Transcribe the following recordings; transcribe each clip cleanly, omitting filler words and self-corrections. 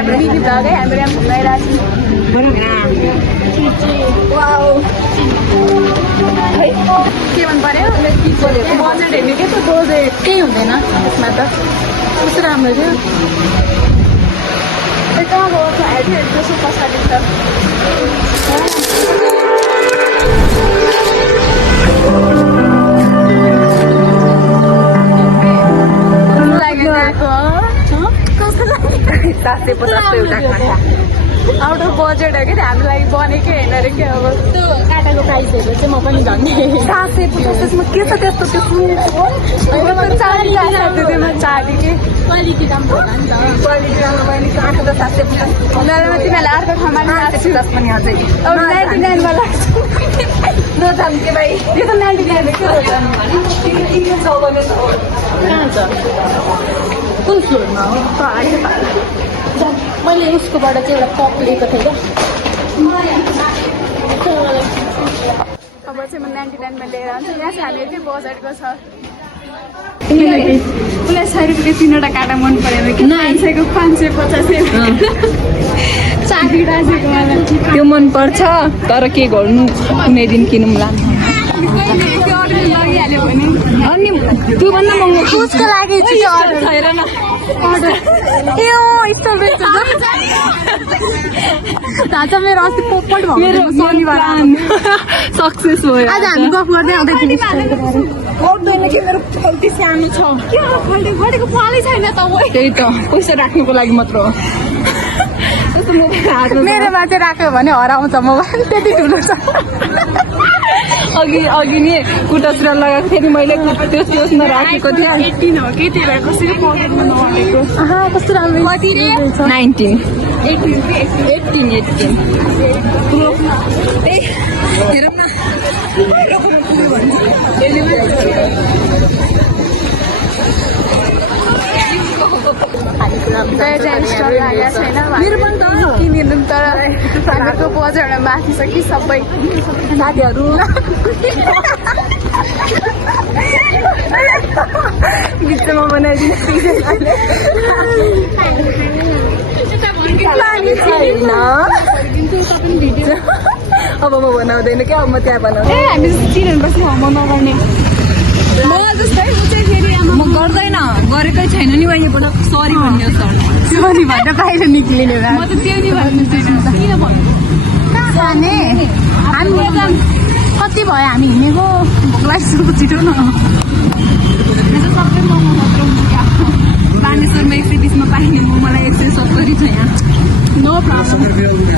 हाम्रो mini vlog है हाम्रो यहाँ घुम्न आइरहेको छौँ के मन पर्यो बजेट हेर्ने के त दोजे केही हुँदैन यसमा त कस्तो राम्रो थियो कहाँ गएको छ हेर्नु कस्तो कस्तो छ आउट अफ बजेट हो कि हाम्रो लागि बनेकै होइन अरे क्या अब त्यो काँटाको प्राइसहरू चाहिँ म पनि झन्डै 750 के छ त्यस्तो त्यो सुनेको चाँदी चाँदी के क्वालिटी राम्रो होला नि त क्वालिटी राम्रो भयो नि काँटो त 750 तिमीहरूलाई अर्को ठाउँमा पनि अझै अब 99 मा लाग्छु नजाम के भाइ यो त 99 के छ भने कहाँ छ कुन फ्लोरमा हो मैले उसकोबाट चाहिँ एउटा कप लिएको थिएँ क्या अब चाहिँ म 99 मा लिएर आउँछु यहाँ चाहिँ हामी के बजेटको छ उसलाई 100 रुपियाँको 3वटा काँटा मन परेन कि मान्छेको 550 चाँदी राखेको मलाई त्यो मन पर्छ तर के गर्नु कुनै दिन किनौँला लगिहाल्यो भने अनि त्योभन्दा महँगो उसको लागि चाहिँ छैन थाहा मेरो अस्ति पोपट भयो शनिबार सक्सेस भयो आज हामी गफ गर्दै आउँदै आउँदैन कि मेरो फल्टी सानो छ बढेको पालै छैन त त्यही त पैसा राख्नुको लागि मात्र हो मेरोमा चाहिँ राख्यो भने हराउँछ मोबाइल त्यति ठुलो छ अघि नि कुटासुरा लगाएको थिएँ नि मैले त्यसमा राखेको थिएँ 18 हो कि त्यही भएर कसरी पकेटमा नहालेको कस्तो राम्रो 19 18 हेरौँ किनिदिनु तर हामीको बजारमा माथि छ कि सबै साथीहरू बिचमा बनाइदिनु अब म बनाउँदैन क्या अब म त्यहाँ बनाउँछु हामी चिनहरूपछि हम नगर्ने म जस्तै ऊ चाहिँ फेरि म गर्दैन गरेकै छैन नि पहिलेबाट सरी भन्ने सरी भनेर बाहिर निक्लिने म त त्यो नि भन्नु किन भन्नु कहाँ खाने हामी कति भयो हामी हिँडेको भोक लाग्छ छिटो न सबै मोमो मात्र हुन्छ क्या बानेश्वरमा 120 मा पाइने मोमोलाई 170 छ यहाँ नो प्रब्लम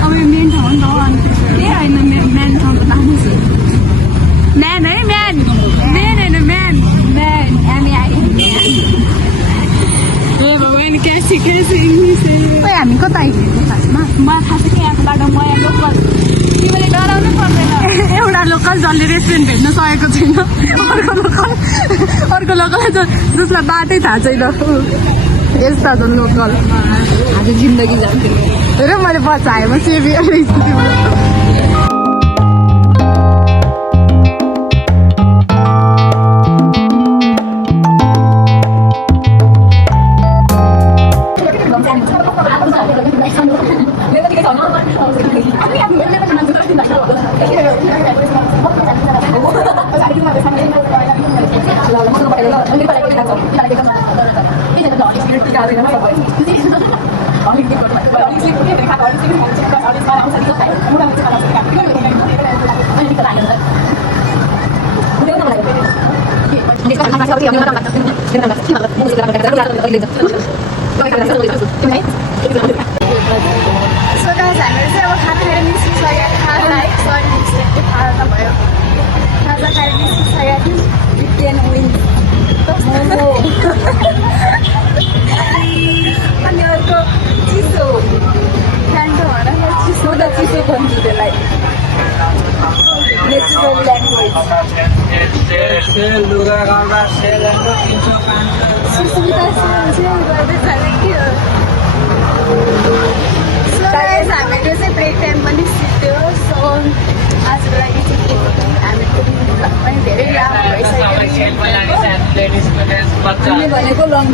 अब यो मेन ठाउँ हो नि त अनि ए होइन मेन ठाउँ त बानेश्वर म्यान है म्यान मेन होइन म्यान म्यान एमआई भगवान् क्यासी इङ्ग्लिस हामी कता आइपुग्यो खासमा मलाई थाहा छ कि यहाँको बाटो म यहाँ लोकल तिमीले डराउनु पर्दैन एउटा लोकल जसले रेस्टुरेन्ट भेट्न सकेको छैन अर्को लोकल जसलाई बाटै थाहा छैन यस्ता छन् लोकल आज जिन्दगी जान्थ्यो र मैले बचाएँ म सेभियर स्थितिमा अनि अर्को चिसो ठ्यान्डो चिसो त चिसो भन्छु त्यसलाई नेचुरल ल्याङ्ग्वेज हामीहरू चाहिँ ब्रेक टाइम पनि सिक्थ्यो सो आजको लागि चाहिँ हामीहरूको पनि धेरै राम्रो भइसक्यो भनेको लङ